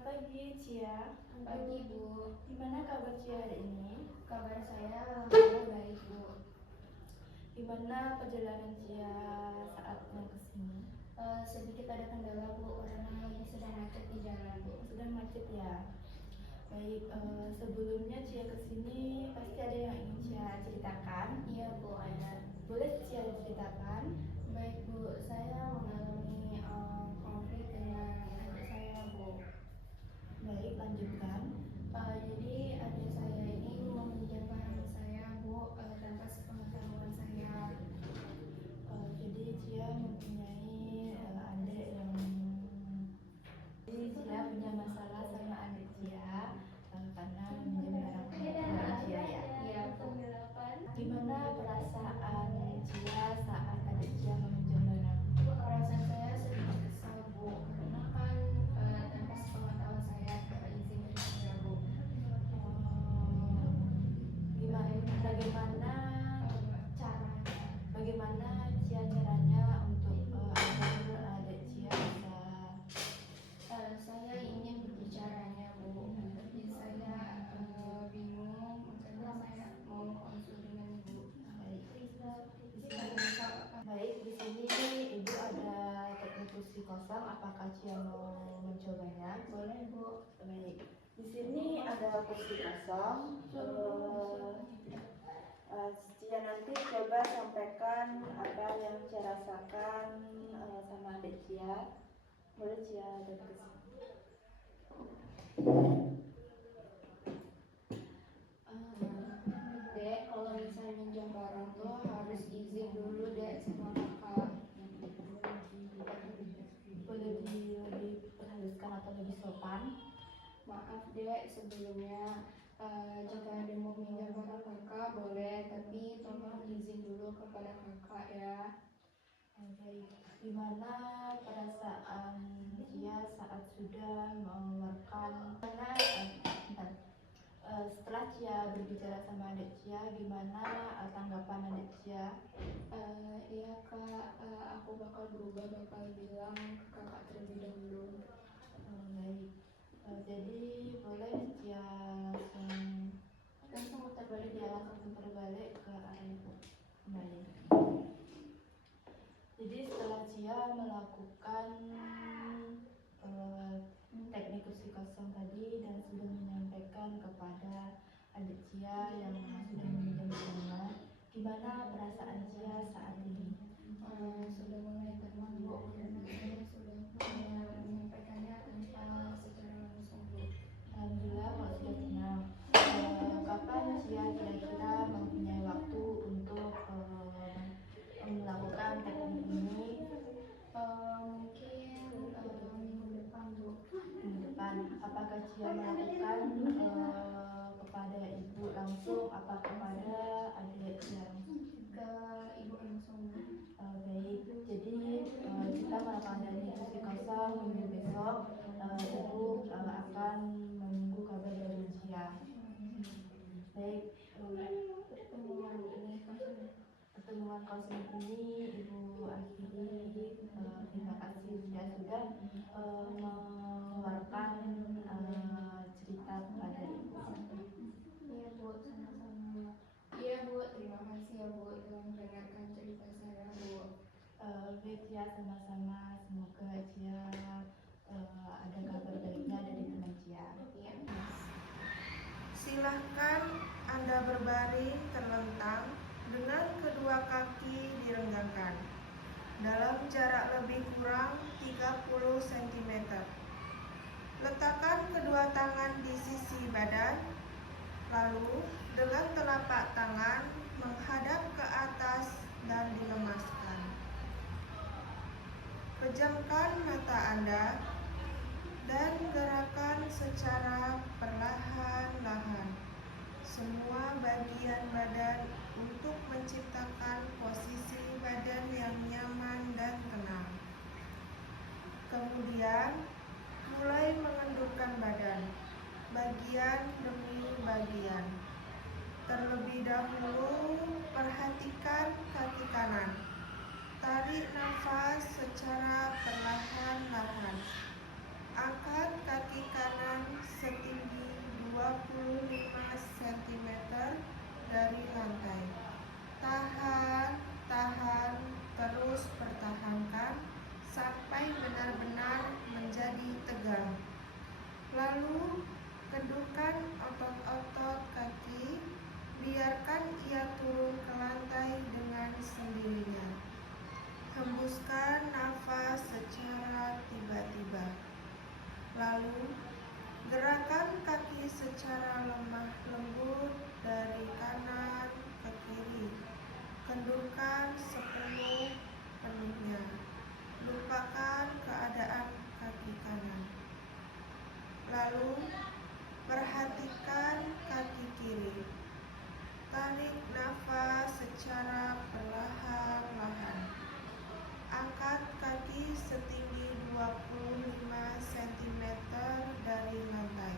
Selamat pagi, Cia. Pagi, Bu. Gimana kabar Cia hari ini? Kabar saya alhamdulillah baik, Bu. Gimana perjalanan Cia saat mau ke sini? Sedikit ada kendala, Bu, karena ini sedang macet di jalan, Bu. Sedang macet ya. Baik, sebelumnya Cia ke sini pasti ada yang ingin Cia ceritakan. Iya, Bu, ada. Boleh Cia ceritakan? Baik, Bu, saya mengalami konflik dengan adik saya, Bu. Baik, lanjutkan. Jadi adik saya ini meminjam barang saya, Bu, tanpa sepengetahuan saya. Jadi Cia mempunyai adik yang jadi Cia punya masalah sama adik Cia karena meminjam barang Cia ya. Iya, Bu. Gimana perasaan Cia saat adik Cia meminjam barang? Perasaan saya sedikit kesal, Bu, karena kan tanpa sepengetahuan saya, tanpa izin dari saya, Bu. Bagaimana Cia caranya untuk agar adik Cia bisa Saya ingin berbicaranya, Bu, tapi saya bingung, makanya saya mau konsul dengan Ibu. Baik, di sini Ibu ada teknik kursi kosong. Apakah Cia mau mencobanya? Boleh, Bu. Baik, di sini ada kursi kosong. Cia nanti coba sampaikan apa yang Cia rasakan sama adik Cia. Boleh Cia duduk ke sini. Dek, kalau misalnya minjam barang tuh harus izin dulu, Dek, sama kakak. Boleh lebih perhaluskan atau lebih sopan? Maaf, Dek, sebelumnya jika ada mau minjam barang kakak boleh, tapi tolong izin dulu kepada kakak ya. Baik, gimana perasaan Cia saat sudah mengeluarkan setelah Cia berbicara sama adik Cia, gimana tanggapan adik Cia? Iya kak, aku bakal berubah, bakal bilang ke kakak terlebih dahulu. Baik, jadi boleh Cia langsung terbalik ya, langsung terbalik ke arah ibu kembali. Jadi setelah Cia melakukan teknik kursi kosong tadi dan sudah menyampaikan kepada adik Cia yang sudah meminjam barangnya, gimana perasaan Cia saat ini? Sudah mulai tenang, Bu, karena saya sudah menyampaikannya tanpa secara langsung, Bu. Alhamdulillah kalau sudah tenang. Kapan Cia kira-kira mempunyai waktu untuk melakukan teknik ini? Mungkin minggu depan, Bu. Minggu depan. Apakah Cia melakukan kepada ibu langsung atau kepada adik Cia langsung? Ke ibu langsung, Bu. Baik, jadi kita melakukan teknik kursi kosong minggu besok. Ibu akan menunggu kabar dari Cia. Baik, pertemuan kosong ini Ibu akhiri. Terima kasih sudah mengeluarkan cerita kepada Ibu. Iya, Bu, sama-sama. Iya, Bu, terima kasih ya, Bu, telah mendengarkan cerita saya, Bu. Baik ya, sama-sama. Semoga Cia ada kabar baiknya dari teman Cia. Iya, Mas. Silahkan Anda berbaring terlentang dengan kedua kaki direnggangkan dalam jarak lebih kurang 30 cm. Letakkan kedua tangan di sisi badan, lalu dengan telapak tangan menghadap ke atas dan dilemaskan. Pejamkan mata Anda dan gerakan secara perlahan-lahan semua bagian badan untuk menciptakan posisi badan yang nyaman dan tenang. Kemudian, mulai mengendurkan badan, bagian demi bagian. Terlebih dahulu, perhatikan kaki kanan. Tarik nafas secara perlahan-lahan. Angkat kaki kanan Hembuskan nafas secara tiba-tiba. Lalu, gerakan kaki secara lemah lembut dari kanan ke kiri. Kendurkan sepenuh-penuhnya. Lupakan keadaan kaki kanan. Lalu, perhatikan kaki kiri. Tarik nafas secara perlahan-lahan. Angkat kaki setinggi 25 cm dari lantai.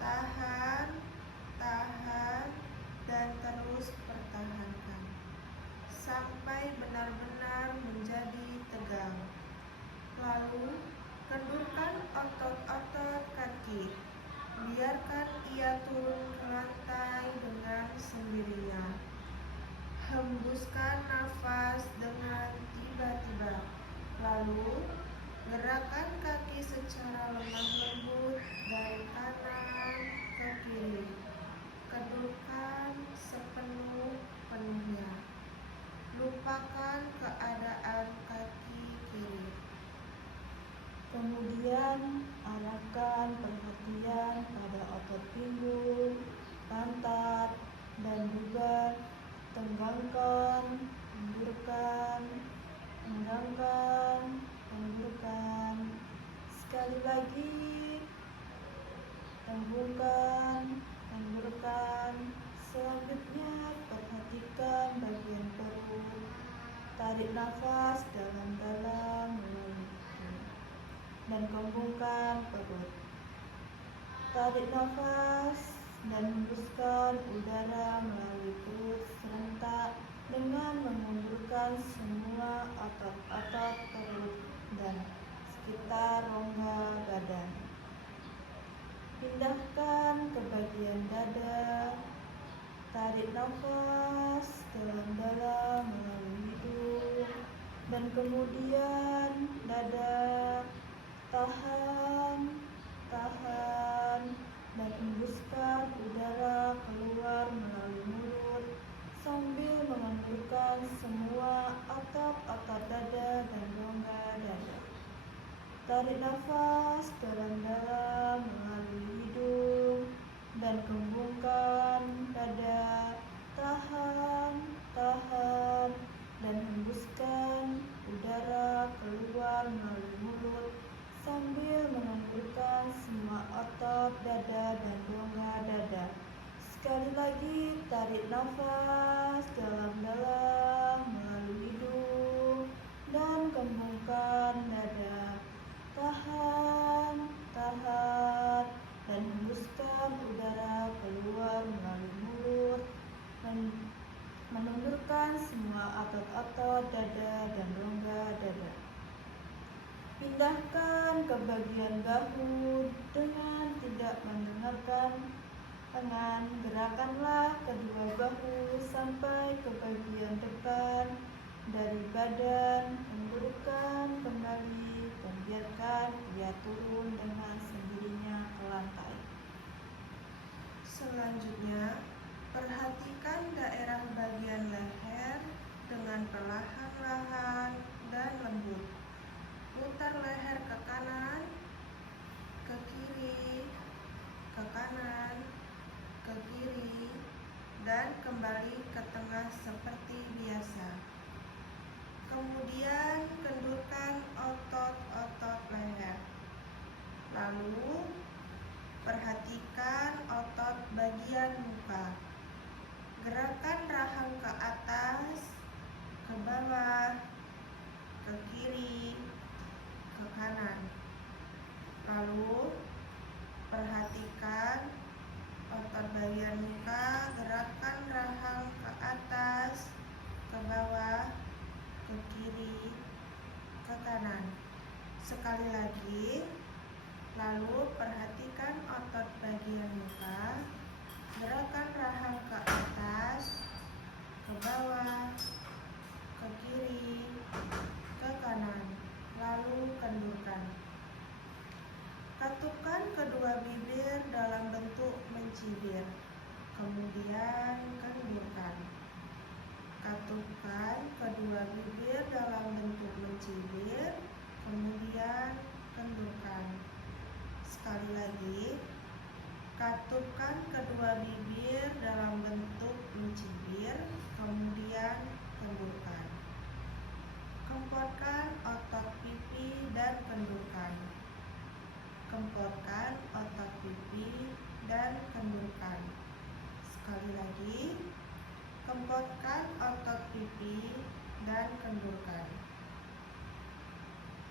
Tahan, dan terus pertahankan sampai benar-benar menjadi tegang. Lalu, kendurkan otot-otot kaki. Biarkan ia turun ke lantai dengan sendirinya. Hembuskan nafas dengan tiba-tiba. Lalu, gerakan kaki secara lemah lembut dari kanan ke kiri. Kendurkan sepenuh-penuhnya. Lupakan keadaan kaki kiri. Kemudian arahkan perhatian pada otot pinggul, pantat, dan juga tenggangkan, hendurkan, hendurkan. Sekali lagi, tenggungkan, hendurkan. Selanjutnya, perhatikan bagian perut. Tarik nafas dalam-dalam melalui hidung dan kembungkan perut. Tarik nafas dan hembuskan udara melalui perut serentak dengan mengundurkan semua otot-otot perut dan sekitar rongga badan. Pindahkan ke bagian dada. Tarik nafas dalam-dalam melalui hidung dan kemudian dada. Tahan, dan hembuskan udara keluar melalui mulut sambil mengendurkan semua otot-otot dada dan rongga dada. Tarik nafas dalam-dalam melalui hidung dan kembungkan dada. Tahan, dan hembuskan udara keluar melalui mulut sambil mengendurkan semua otot dada dan rongga dada. Sekali lagi, tarik nafas dalam-dalam melalui hidung dan kembungkan dada. Tahan, dan hembuskan udara keluar melalui mulut, menundurkan semua otot-otot dada dan rongga dada. Pindahkan ke bagian bahu dengan tidak mendengarkan tangan. Gerakanlah kedua bahu sampai ke bagian depan dari badan. Hendurkan kembali dan biarkan ia turun dengan sendirinya ke lantai. Selanjutnya, perhatikan daerah bagian leher dengan perlahan-lahan dan lembut. Putar leher ke kanan, ke kiri, ke kanan, ke kiri, dan kembali ke tengah seperti biasa. Kemudian kendurkan otot-otot leher. Lalu, perhatikan otot bagian muka. Gerakan rahang ke atas, ke bawah, ke kiri, ke kanan. Lalu, perhatikan otot bagian muka. Gerakan rahang ke atas, ke bawah, ke kiri, ke kanan. Sekali lagi. Lalu perhatikan otot bagian muka. Gerakan rahang ke atas, ke bawah, ke kiri, ke kanan. Lalu kendurkan. Katupkan kedua bibir dalam bentuk mencibir. Kemudian kendurkan. Katupkan kedua bibir dalam bentuk mencibir, kemudian kendurkan. Sekali lagi. Katupkan kedua bibir dalam bentuk mencibir, kemudian kendurkan. Kempotkan otot pipi dan kendurkan. Kempotkan otot pipi dan kendurkan. Sekali lagi. Kempotkan otot pipi dan kendurkan.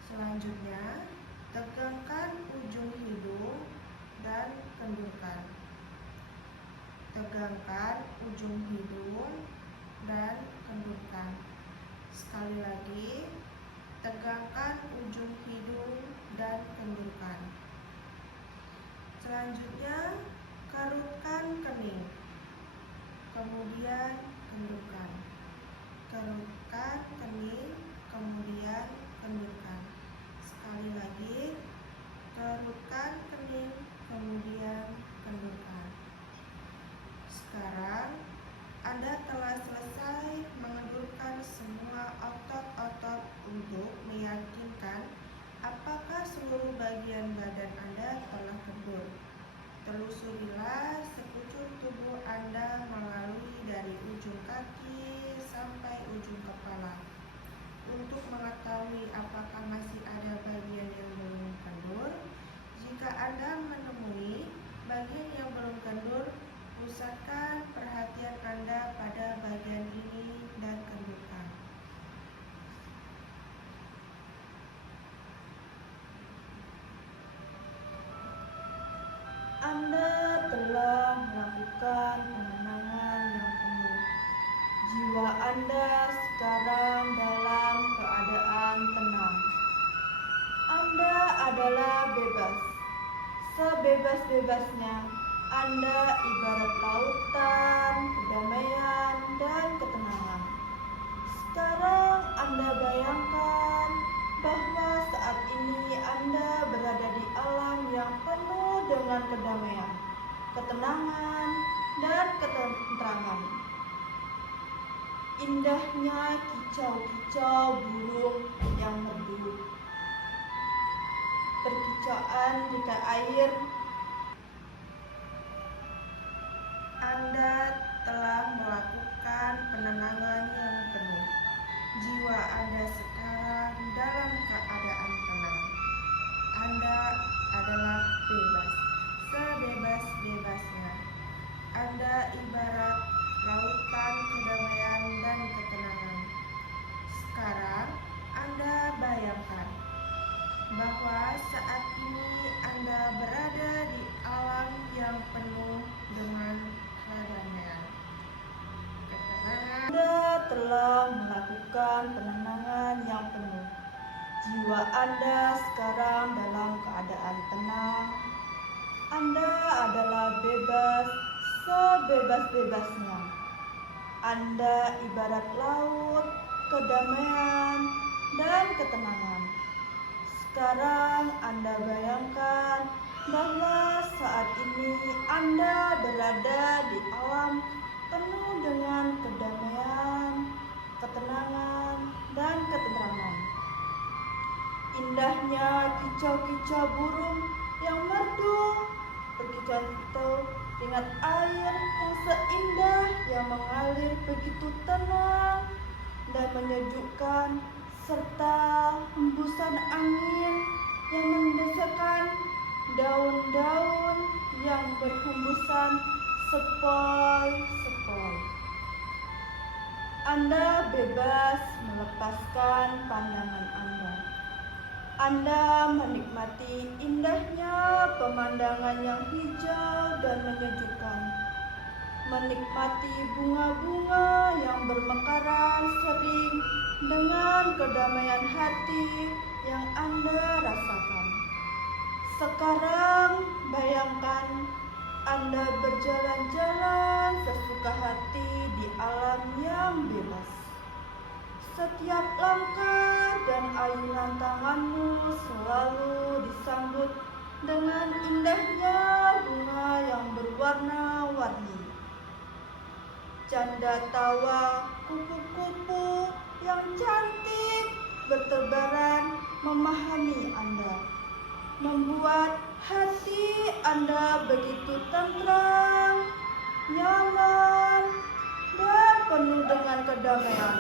Selanjutnya, tegangkan ujung hidung dan kendurkan. Tegangkan ujung hidung dan kendurkan. Sekali lagi, tegangkan ujung hidung dan kendurkan. Selanjutnya, kerutkan kening. Kemudian kendurkan. Kerutkan kening, kemudian kendurkan. Sekali lagi, kerutkan kening, kemudian kendurkan. Sekarang Anda telah selesai mengendurkan semua otot-otot untuk meyakinkan apakah seluruh bagian badan Anda telah kendur. Telusurilah sekujur tubuh Anda melalui dari ujung kaki sampai ujung kepala untuk mengetahui apakah masih ada bagian yang belum kendur. Jika Anda menemui bagian yang belum kendur, pusatkan perhatian Anda pada bagian ini dan kendurkan. Anda telah melakukan penenangan yang penuh. Jiwa Anda sekarang dalam keadaan tenang. Anda adalah bebas. Sebebas-bebasnya, Anda ibarat lautan, kedamaian, dan ketenangan. Sekarang Anda bayangkan bahwa saat ini Anda berada di alam yang penuh dengan kedamaian, ketenangan, dan ketenteraman. Indahnya kicau-kicau burung yang merdu, perkicauan di air. Anda telah melakukan penenangan yang penuh. Jiwa Anda sekarang dalam keadaan tenang. Anda adalah bebas, sebebas-bebasnya. Anda ibarat lautan kedamaian dan ketenangan. Sekarang Anda bayangkan bahwa saat ini Anda berada di alam yang penuh dengan kedamaian, ketenangan. Anda telah melakukan penenangan yang penuh. Jiwa Anda sekarang dalam keadaan tenang. Anda adalah bebas, sebebas-bebasnya. Anda ibarat laut, kedamaian, dan ketenangan. Sekarang Anda bayangkan bahwa saat ini Anda berada di alam penuh dengan kedamaian, ketenangan, dan ketenteraman. Indahnya kicau-kicau burung yang merdu, berkicau dengan air yang seindah yang mengalir begitu tenang dan menyejukkan, serta hembusan angin yang membersihkan daun-daun yang berhembusan sepoi-sepoi. Anda bebas melepaskan pandangan Anda. Anda menikmati indahnya pemandangan yang hijau dan menyejukkan. Menikmati bunga-bunga yang bermekaran sering dengan kedamaian hati yang Anda rasakan. Sekarang bayangkan Anda berjalan-jalan sesuka hati di alam yang bebas. Setiap langkah dan ayunan tanganmu selalu disambut dengan indahnya bunga yang berwarna-warni. canda tawa, kupu-kupu yang cantik bertebaran memahami Anda, membuat hati Anda begitu tenang, nyaman, dan penuh dengan kedamaian.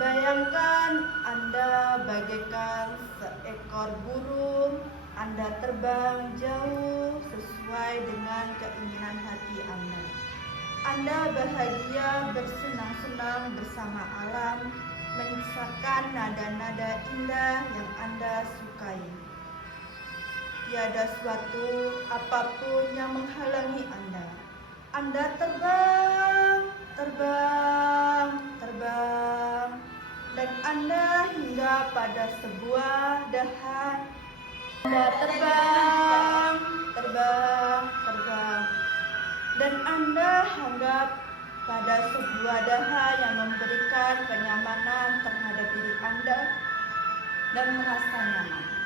Bayangkan Anda bagaikan seekor burung, Anda terbang jauh sesuai dengan keinginan hati Anda. Anda bahagia bersenang-senang bersama alam, menyisakan nada-nada indah yang Anda sukai. Tiada suatu apapun yang menghalangi Anda. Anda terbang, terbang, terbang, dan Anda hingga pada sebuah dahan. Anda terbang, terbang, terbang, dan Anda hanggap pada sebuah dahan yang memberikan kenyamanan terhadap diri Anda dan merasa nyaman.